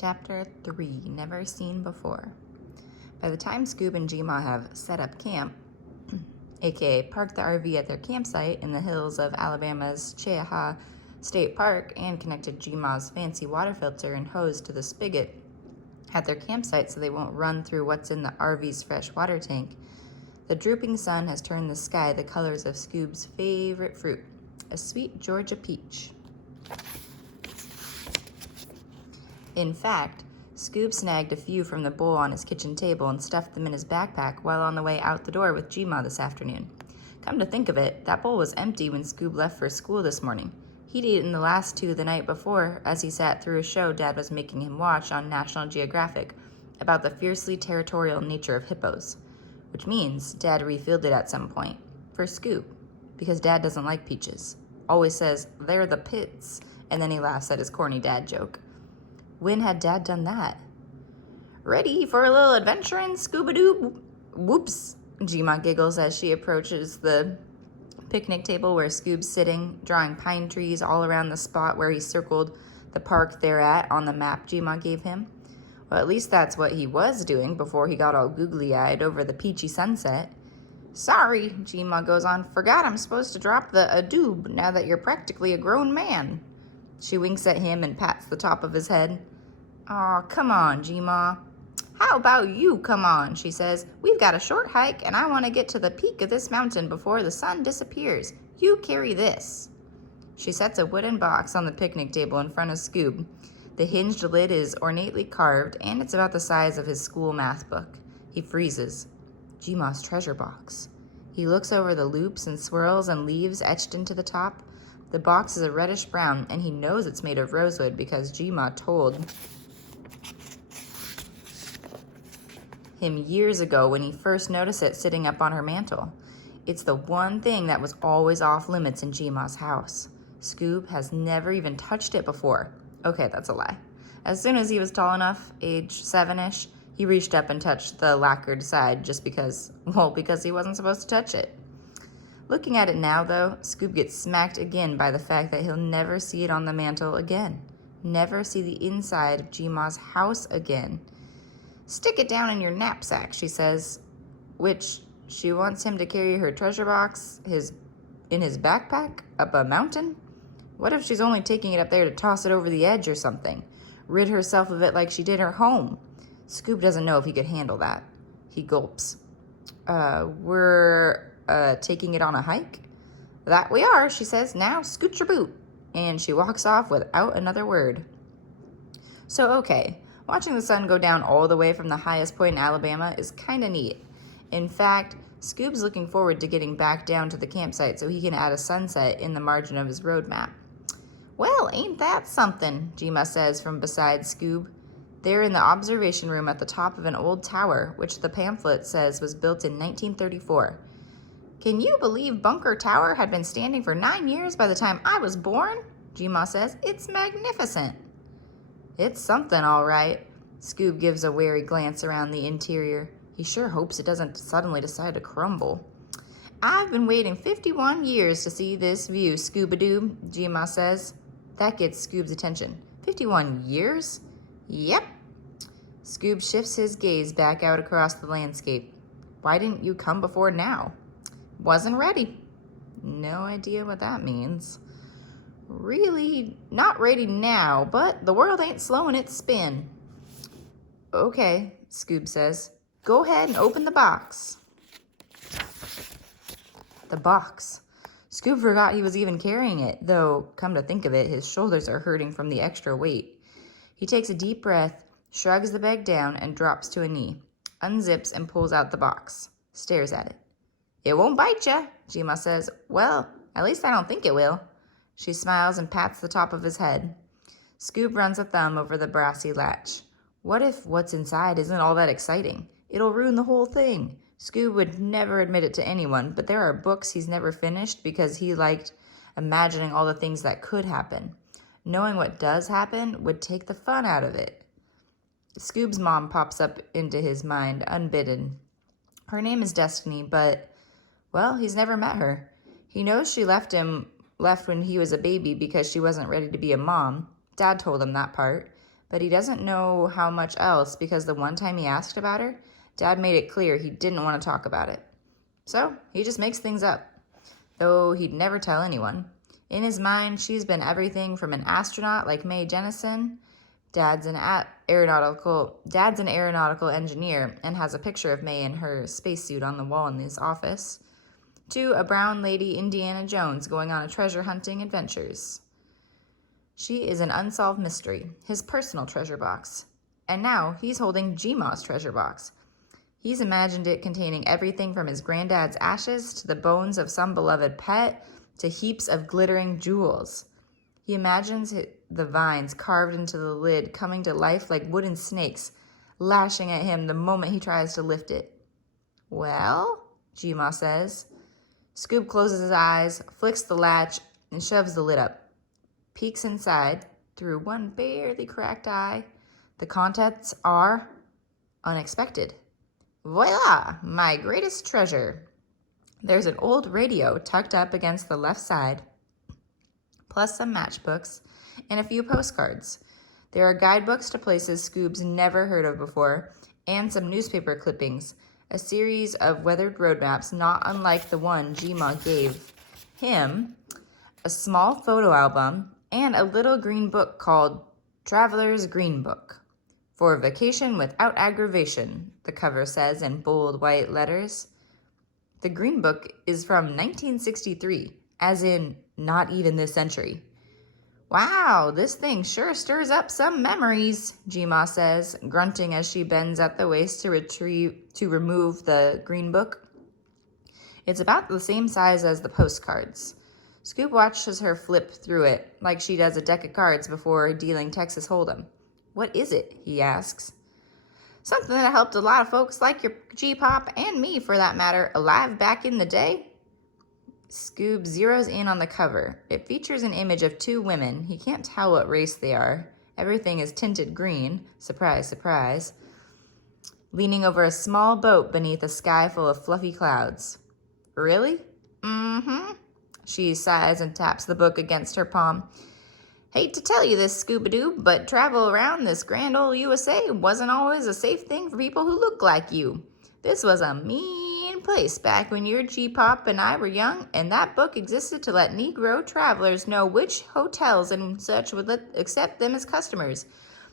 Chapter 3, Never Seen Before. By the time Scoob and Gma have set up camp, aka parked the RV at their campsite in the hills of Alabama's Cheaha State Park and connected Gma's fancy water filter and hose to the spigot at their campsite so they won't run through what's in the RV's fresh water tank, the drooping sun has turned the sky the colors of Scoob's favorite fruit, a sweet Georgia peach. In fact, Scoob snagged a few from the bowl on his kitchen table and stuffed them in his backpack while on the way out the door with Gma this afternoon. Come to think of it, that bowl was empty when Scoob left for school this morning. He'd eaten the last two the night before as he sat through a show Dad was making him watch on National Geographic about the fiercely territorial nature of hippos, which means Dad refilled it at some point for Scoob, because Dad doesn't like peaches. Always says, "They're the pits," and then he laughs at his corny dad joke. When had Dad done that? "Ready for a little adventuring, Scoob-a-doo?" Whoops, Gma giggles as she approaches the picnic table where Scoob's sitting, drawing pine trees all around the spot where he circled the park they're at on the map Gma gave him. Well, at least that's what he was doing before he got all googly-eyed over the peachy sunset. "Sorry," Gma goes on, "forgot I'm supposed to drop the adoob now that you're practically a grown man." She winks at him and pats the top of his head. "Aw, come on, Gma." "How about you come on?" she says. "We've got a short hike and I want to get to the peak of this mountain before the sun disappears. You carry this." She sets a wooden box on the picnic table in front of Scoob. The hinged lid is ornately carved and it's about the size of his school math book. He freezes. Gma's treasure box. He looks over the loops and swirls and leaves etched into the top. The box is a reddish brown, and he knows it's made of rosewood because Gma told him years ago when he first noticed it sitting up on her mantle. It's the one thing that was always off limits in Gma's house. Scoob has never even touched it before. Okay, that's a lie. As soon as he was tall enough, age 7-ish, he reached up and touched the lacquered side just because he wasn't supposed to touch it. Looking at it now, though, Scoob gets smacked again by the fact that he'll never see it on the mantle again. Never see the inside of Gma's house again. "Stick it down in your knapsack," she says, which she wants him to carry her treasure box in his backpack up a mountain? What if she's only taking it up there to toss it over the edge or something? Rid herself of it like she did her home? Scoob doesn't know if he could handle that. He gulps. We're taking it on a hike?" "That we are," she says. "Now scoot your boot." And she walks off without another word. So, okay, watching the sun go down all the way from the highest point in Alabama is kind of neat. In fact, Scoob's looking forward to getting back down to the campsite so he can add a sunset in the margin of his road map. "Well, ain't that something?" Gma says from beside Scoob. They're in the observation room at the top of an old tower, which the pamphlet says was built in 1934. "Can you believe Bunker Tower had been standing for 9 years by the time I was born?" Gma says. "It's magnificent." "It's something, all right." Scoob gives a wary glance around the interior. He sure hopes it doesn't suddenly decide to crumble. "I've been waiting 51 years to see this view, Scoob-a-doo," Gma says. That gets Scoob's attention. 51 years? Yep. Scoob shifts his gaze back out across the landscape. "Why didn't you come before now?" "Wasn't ready." No idea what that means. "Really not ready now, but the world ain't slowing its spin." "Okay," Scoob says. "Go ahead and open the box." The box. Scoob forgot he was even carrying it, though, come to think of it, his shoulders are hurting from the extra weight. He takes a deep breath, shrugs the bag down, and drops to a knee, unzips and pulls out the box, stares at it. "It won't bite ya," Gma says. "Well, at least I don't think it will." She smiles and pats the top of his head. Scoob runs a thumb over the brassy latch. What if what's inside isn't all that exciting? It'll ruin the whole thing. Scoob would never admit it to anyone, but there are books he's never finished because he liked imagining all the things that could happen. Knowing what does happen would take the fun out of it. Scoob's mom pops up into his mind, unbidden. Her name is Destiny, but, well, he's never met her. He knows she left when he was a baby because she wasn't ready to be a mom. Dad told him that part. But he doesn't know how much else because the one time he asked about her, Dad made it clear he didn't want to talk about it. So he just makes things up, though he'd never tell anyone. In his mind, she's been everything from an astronaut like Mae Jennison. Dad's an aeronautical engineer and has a picture of Mae in her spacesuit on the wall in his office, to a brown lady Indiana Jones going on a treasure hunting adventures. She is an unsolved mystery, his personal treasure box. And now he's holding G-Maw's treasure box. He's imagined it containing everything from his granddad's ashes to the bones of some beloved pet to heaps of glittering jewels. He imagines the vines carved into the lid coming to life like wooden snakes, lashing at him the moment he tries to lift it. Well, G-Maw says. Scoob closes his eyes, flicks the latch, and shoves the lid up. Peeks inside through one barely cracked eye. The contents are unexpected. Voila, my greatest treasure. There's an old radio tucked up against the left side, plus some matchbooks and a few postcards. There are guidebooks to places Scoob's never heard of before, and some newspaper clippings, a series of weathered road maps not unlike the one G-Maw gave him, a small photo album, and a little green book called Traveler's Green Book. For vacation without aggravation, the cover says in bold white letters. The Green Book is from 1963, as in not even this century. Wow, this thing sure stirs up some memories, G-Maw says, grunting as she bends at the waist to remove the Green Book. It's about the same size as the postcards. Scoob watches her flip through it like she does a deck of cards before dealing Texas Hold'em. What is it? He asks. Something that helped a lot of folks like your G-Pop and me, for that matter, alive back in the day. Scoob zeroes in on the cover. It features an image of two women. He can't tell what race they are. Everything is tinted green. Surprise, surprise. Leaning over a small boat beneath a sky full of fluffy clouds. Really? Mm-hmm. She sighs and taps the book against her palm. Hate to tell you this, Scooby-Doo, but travel around this grand old USA wasn't always a safe thing for people who look like you. This was a mean place back when your G-Pop and I were young, and that book existed to let Negro travelers know which hotels and such would accept them as customers.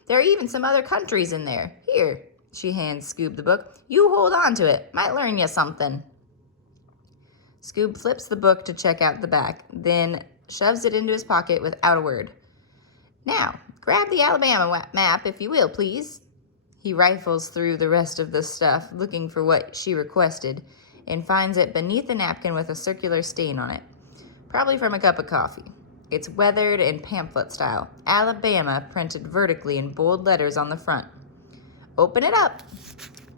There are even some other countries in there. Here, she hands Scoob the book. You hold on to it. Might learn you something. Scoob flips the book to check out the back, then shoves it into his pocket without a word. Now, grab the Alabama map, if you will, please. He rifles through the rest of the stuff, looking for what she requested, and finds it beneath a napkin with a circular stain on it, probably from a cup of coffee. It's weathered and pamphlet style, Alabama printed vertically in bold letters on the front. Open it up.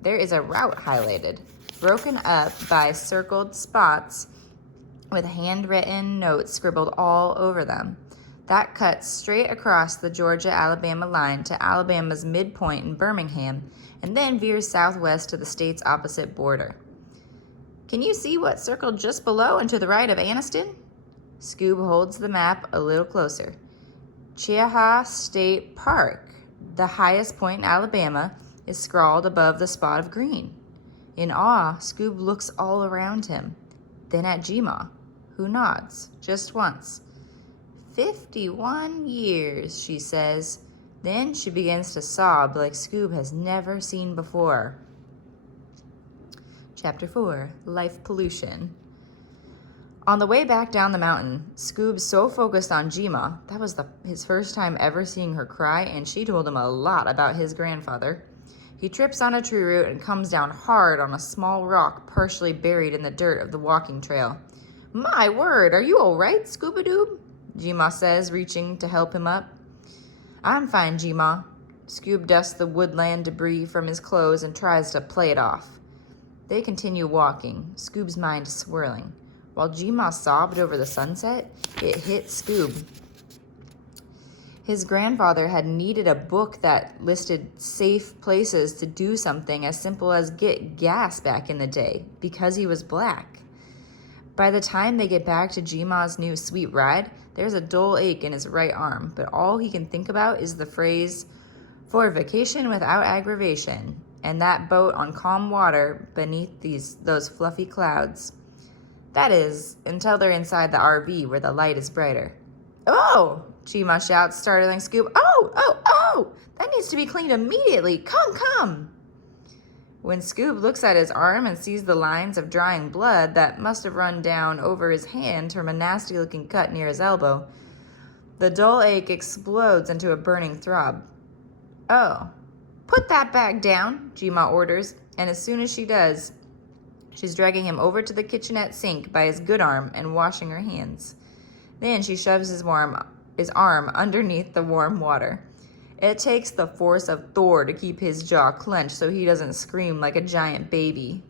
There is a route highlighted, broken up by circled spots with handwritten notes scribbled all over them. That cuts straight across the Georgia-Alabama line to Alabama's midpoint in Birmingham, and then veers southwest to the state's opposite border. Can you see what's circled just below and to the right of Anniston? Scoob holds the map a little closer. Cheaha State Park, the highest point in Alabama, is scrawled above the spot of green. In awe, Scoob looks all around him, then at G-Maw, who nods, just once. 51 years, she says. Then she begins to sob like Scoob has never seen before. Chapter 4, Life Pollution. On the way back down the mountain, Scoob's so focused on G-Maw, that was his first time ever seeing her cry, and she told him a lot about his grandfather. He trips on a tree root and comes down hard on a small rock partially buried in the dirt of the walking trail. My word, are you all right, Scooby-Doo? G-Maw says, reaching to help him up. I'm fine, G-Maw. Scoob dusts the woodland debris from his clothes and tries to play it off. They continue walking, Scoob's mind swirling. While G-Maw sobbed over the sunset, it hit Scoob. His grandfather had needed a book that listed safe places to do something as simple as get gas back in the day, because he was black. By the time they get back to G-Maw's new sweet ride, there's a dull ache in his right arm, but all he can think about is the phrase, For vacation without aggravation, and that boat on calm water beneath those fluffy clouds. That is, until they're inside the RV where the light is brighter. Oh! Chima shouts, startling Scoob. Oh! That needs to be cleaned immediately. Come! When Scoob looks at his arm and sees the lines of drying blood that must have run down over his hand from a nasty-looking cut near his elbow, the dull ache explodes into a burning throb. Oh, put that bag down, Jima orders, and as soon as she does, she's dragging him over to the kitchenette sink by his good arm and washing her hands. Then she shoves his arm underneath the warm water. It takes the force of Thor to keep his jaw clenched so he doesn't scream like a giant baby.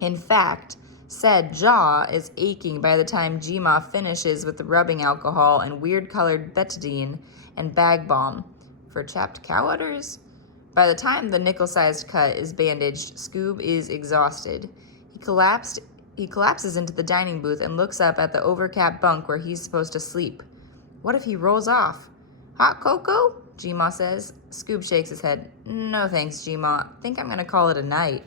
In fact, said jaw is aching by the time Jima finishes with the rubbing alcohol and weird-colored betadine and bag balm for chapped cow udders. By the time the nickel-sized cut is bandaged, Scoob is exhausted. He collapses into the dining booth and looks up at the overcapped bunk where he's supposed to sleep. What if he rolls off? Hot cocoa? Jima says. Scoob shakes his head. No thanks, Jima. Think I'm gonna call it a night.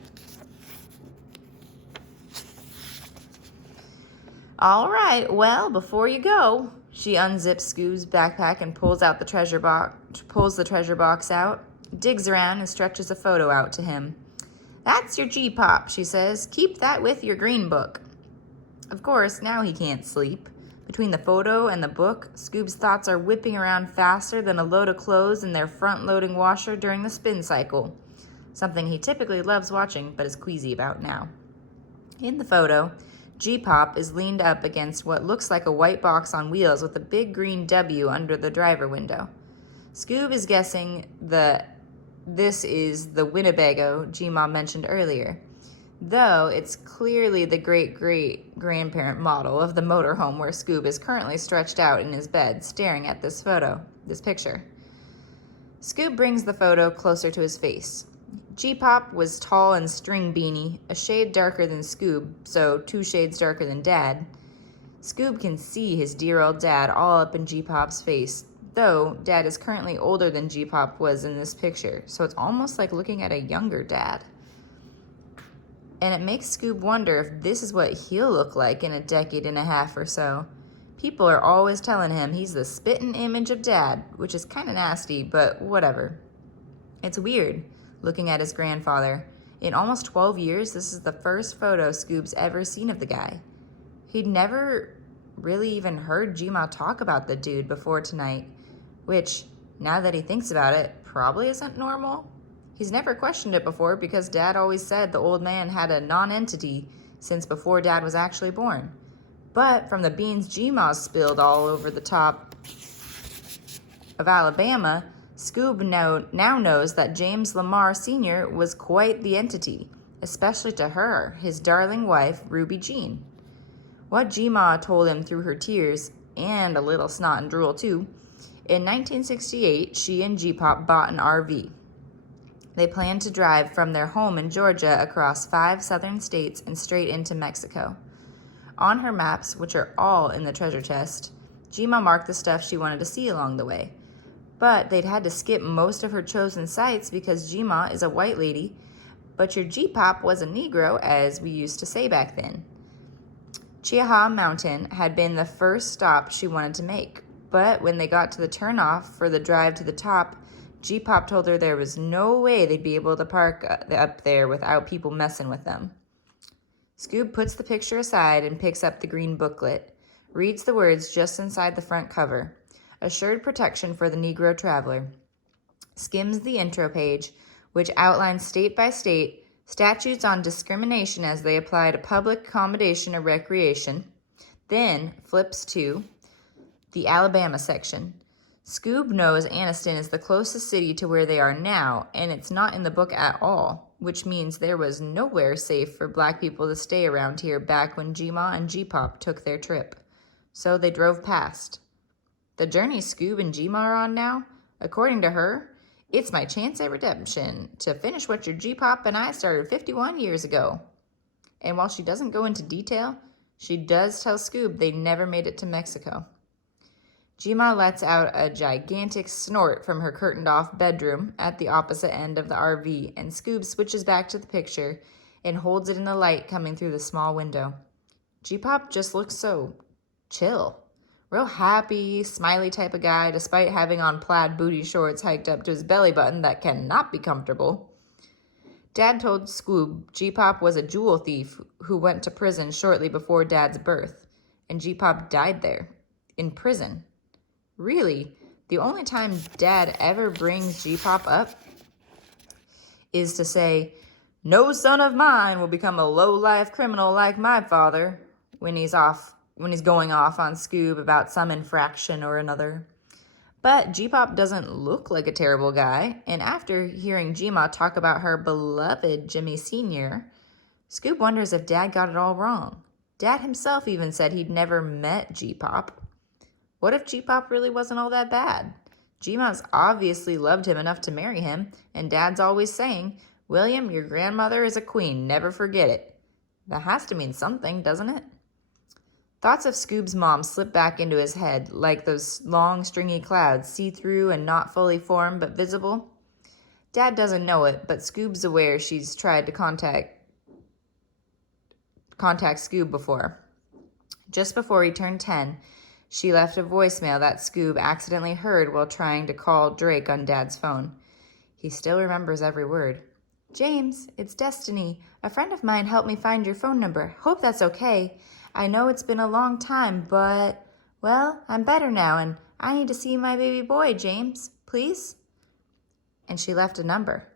All right, well, before you go, she unzips Scoob's backpack and pulls the treasure box out, digs around and stretches a photo out to him. That's your G-pop, she says. Keep that with your green book. Of course, now he can't sleep. Between the photo and the book, Scoob's thoughts are whipping around faster than a load of clothes in their front-loading washer during the spin cycle, something he typically loves watching but is queasy about now. In the photo, G-pop is leaned up against what looks like a white box on wheels with a big green W under the driver window. Scoob is guessing this is the Winnebago G-Ma mentioned earlier, though it's clearly the great-great-grandparent model of the motorhome where Scoob is currently stretched out in his bed staring at this picture. Scoob brings the photo closer to his face. G-pop was tall and string beanie, a shade darker than Scoob, so 2 shades darker than Dad. Scoob can see his dear old dad all up in G-pop's face, though Dad is currently older than G-pop was in this picture, so it's almost like looking at a younger Dad. And it makes Scoob wonder if this is what he'll look like in a decade and a half or so. People are always telling him he's the spitting image of Dad, which is kind of nasty, but whatever. It's weird, looking at his grandfather. In almost 12 years, this is the first photo Scoob's ever seen of the guy. He'd never really even heard G-Ma talk about the dude before tonight, which, now that he thinks about it, probably isn't normal. He's never questioned it before because Dad always said the old man had a non-entity since before Dad was actually born. But from the beans G-Ma spilled all over the top of Alabama, Scoob now knows that James Lamar Sr. was quite the entity, especially to her, his darling wife, Ruby Jean. What G-Ma told him through her tears, and a little snot and drool too, in 1968, she and G-pop bought an RV. They planned to drive from their home in Georgia across 5 southern states and straight into Mexico. On her maps, which are all in the treasure chest, G-ma marked the stuff she wanted to see along the way. But they'd had to skip most of her chosen sites because G-ma is a white lady, but your G-pop was a Negro, as we used to say back then. Chiaja Mountain had been the first stop she wanted to make, but when they got to the turnoff for the drive to the top, G-pop told her there was no way they'd be able to park up there without people messing with them. Scoob puts the picture aside and picks up the green booklet, reads the words just inside the front cover, Assured Protection for the Negro Traveler, skims the intro page, which outlines state by state statutes on discrimination as they apply to public accommodation or recreation, then flips to the Alabama section. Scoob knows Anniston is the closest city to where they are now, and it's not in the book at all, which means there was nowhere safe for black people to stay around here back when G-ma and G-pop took their trip. So they drove past. The journey Scoob and G-ma are on now, according to her, it's my chance at redemption to finish what your G-pop and I started 51 years ago. And while she doesn't go into detail, she does tell Scoob they never made it to Mexico. Jima lets out a gigantic snort from her curtained-off bedroom at the opposite end of the RV, and Scoob switches back to the picture and holds it in the light coming through the small window. G-Pop just looks so chill. Real happy, smiley type of guy, despite having on plaid booty shorts hiked up to his belly button that cannot be comfortable. Dad told Scoob G-Pop was a jewel thief who went to prison shortly before Dad's birth, and G-Pop died there, in prison. Really, the only time Dad ever brings G-Pop up is to say, "No son of mine will become a low-life criminal like my father," when he's going off on Scoob about some infraction or another. But G-Pop doesn't look like a terrible guy, and after hearing Jima talk about her beloved Jimmy Sr., Scoob wonders if Dad got it all wrong. Dad himself even said he'd never met G-Pop. What if G-Pop really wasn't all that bad? Jima's obviously loved him enough to marry him, and Dad's always saying, "William, your grandmother is a queen, never forget it." That has to mean something, doesn't it? Thoughts of Scoob's mom slip back into his head, like those long, stringy clouds, see-through and not fully formed, but visible. Dad doesn't know it, but Scoob's aware she's tried to contact Scoob before. Just before he turned 10, she left a voicemail that Scoob accidentally heard while trying to call Drake on Dad's phone. He still remembers every word. "James, it's Destiny. A friend of mine helped me find your phone number. Hope that's okay. I know it's been a long time, but, well, I'm better now, and I need to see my baby boy, James. Please?" And she left a number.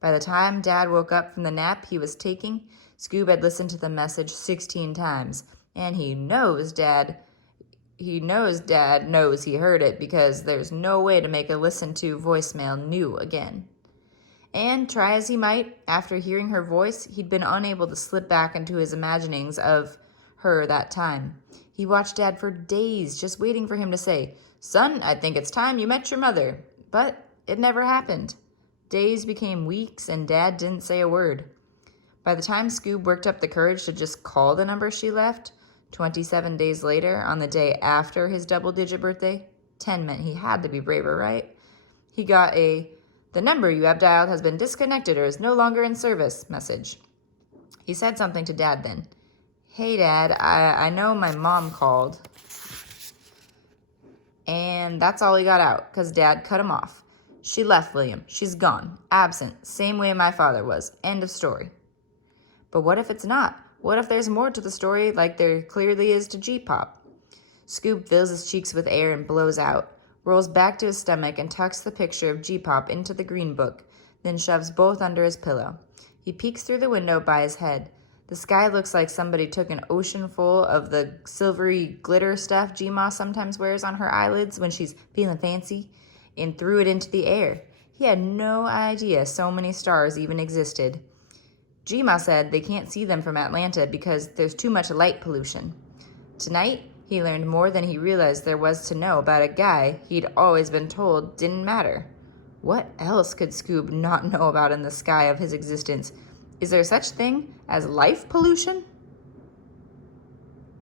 By the time Dad woke up from the nap he was taking, Scoob had listened to the message 16 times, and he knows Dad knows he heard it because there's no way to make a listen-to voicemail new again. And try as he might, after hearing her voice, he'd been unable to slip back into his imaginings of her that time. He watched Dad for days, just waiting for him to say, "Son, I think it's time you met your mother." But it never happened. Days became weeks, and Dad didn't say a word. By the time Scoob worked up the courage to just call the number she left, 27 days later, on the day after his double-digit birthday, 10 meant he had to be braver, right? He got "The number you have dialed has been disconnected or is no longer in service" message. He said something to Dad then. "Hey, Dad, I know my mom called." And that's all he got out, because Dad cut him off. "She left, William. She's gone. Absent. Same way my father was. End of story." But what if it's not? What if there's more to the story, like there clearly is to G-Pop? Scoob fills his cheeks with air and blows out, rolls back to his stomach and tucks the picture of G-Pop into the green book, then shoves both under his pillow. He peeks through the window by his head. The sky looks like somebody took an ocean full of the silvery glitter stuff G-Ma sometimes wears on her eyelids when she's feeling fancy, and threw it into the air. He had no idea so many stars even existed. G-Ma said they can't see them from Atlanta because there's too much light pollution. Tonight, he learned more than he realized there was to know about a guy he'd always been told didn't matter. What else could Scoob not know about in the sky of his existence? Is there such thing as life pollution?